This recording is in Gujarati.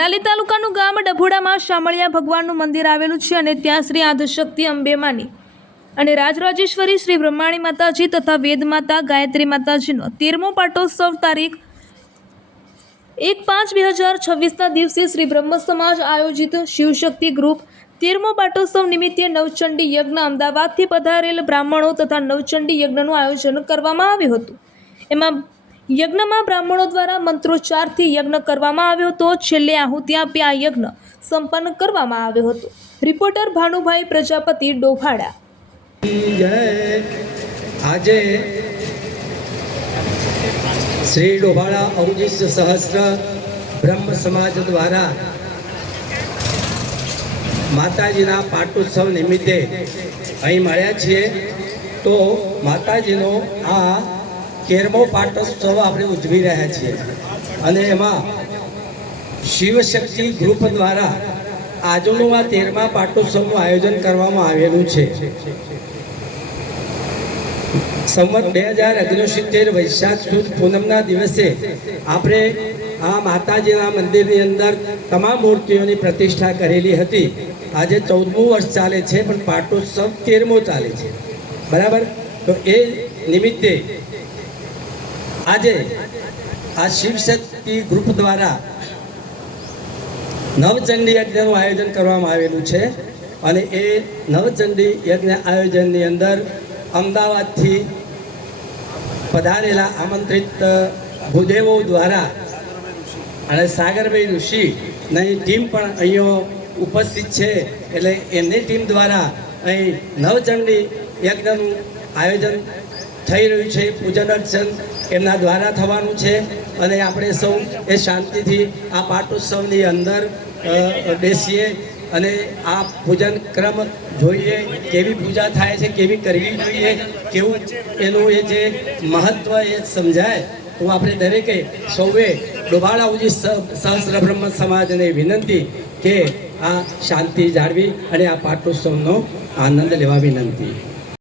વડાલી તાલુકાનું ગામ ડભોડામાં શામળિયા ભગવાનનું મંદિર આવેલું છે અને ત્યાં શ્રી આદિશક્તિ અંબે માની અને રાજરાજેશ્વરી શ્રી બ્રહ્માણી માતાજી તથા વેદ માતા ગાયત્રી માતાજીનો 13મો પાટોત્સવ તારીખ 1/5/2026ના દિવસે શ્રી બ્રહ્મ સમાજ આયોજિત શિવશક્તિ ગ્રુપ 13મો પાટોત્સવ નિમિત્તે નવચંડી યજ્ઞ અમદાવાદથી પધારેલ બ્રાહ્મણો તથા નવચંડી યજ્ઞનું આયોજન કરવામાં આવ્યું હતું। એમાં યજ્ઞમાં બ્રાહ્મણો દ્વારા મંત્રોચ્ચારથી યજ્ઞ કરવામાં આવ્યો હતો। છેલ્લે આહુતિ આપી આ યજ્ઞ સંપન્ન કરવામાં આવ્યો હતો। રિપોર્ટર ભાનુભાઈ પ્રજાપતિ ડોભાડા। આજે શ્રી ડોભાડા અવજીશ સહસ્ત્ર બ્રહ્મ સમાજ દ્વારા માતાજીના પાટોત્સવ નિમિત્તે અહીં મળ્યા છીએ। તો માતાજીનો આ 13મો પાટોત્સવ આપણે ઉજવી રહ્યા છીએ અને એમાં શિવશક્તિ ગ્રુપ દ્વારા આજનું આ 13મા પાટોત્સવનું આયોજન કરવામાં આવેલું છે। સંવત 2069 વૈશાખ સુદ પૂનમના દિવસે આપણે આ માતાજીના મંદિરની અંદર તમામ મૂર્તિઓની પ્રતિષ્ઠા કરેલી હતી। આજે 14મું વર્ષ ચાલે છે પણ પાટોત્સવ 13મો ચાલે છે, બરાબર। તો એ નિમિત્તે આજે આ શિવશક્તિ ગ્રુપ દ્વારા નવચંડી યજ્ઞનું આયોજન કરવામાં આવેલું છે અને એ નવચંડી યજ્ઞ આયોજનની અંદર અમદાવાદથી પધારેલા આમંત્રિત ભૂદેવો દ્વારા અને સાગરભાઈ ઋષિની ટીમ પણ અહીંયા ઉપસ્થિત છે। એટલે એમની ટીમ દ્વારા અહીં નવચંડી યજ્ઞનું આયોજન થઈ રહ્યું છે। પૂજન અર્ચન એમના દ્વારા થવાનું છે અને આપણે સૌ એ શાંતિથી આ પાટોત્સવની અંદર બેસીએ અને આ પૂજન ક્રમ જોઈએ, કેવી પૂજા થાય છે, કેવી કરવી જોઈએ, કેવું એનું એ જે મહત્ત્વ એ સમજાય। તો આપણે દરેકે સૌએ ડોભાડા અવજીશ સહસ્ત્ર બ્રહ્મ સમાજને વિનંતી કે આ શાંતિ જાળવી અને આ પાટોત્સવનો આનંદ લેવા વિનંતી।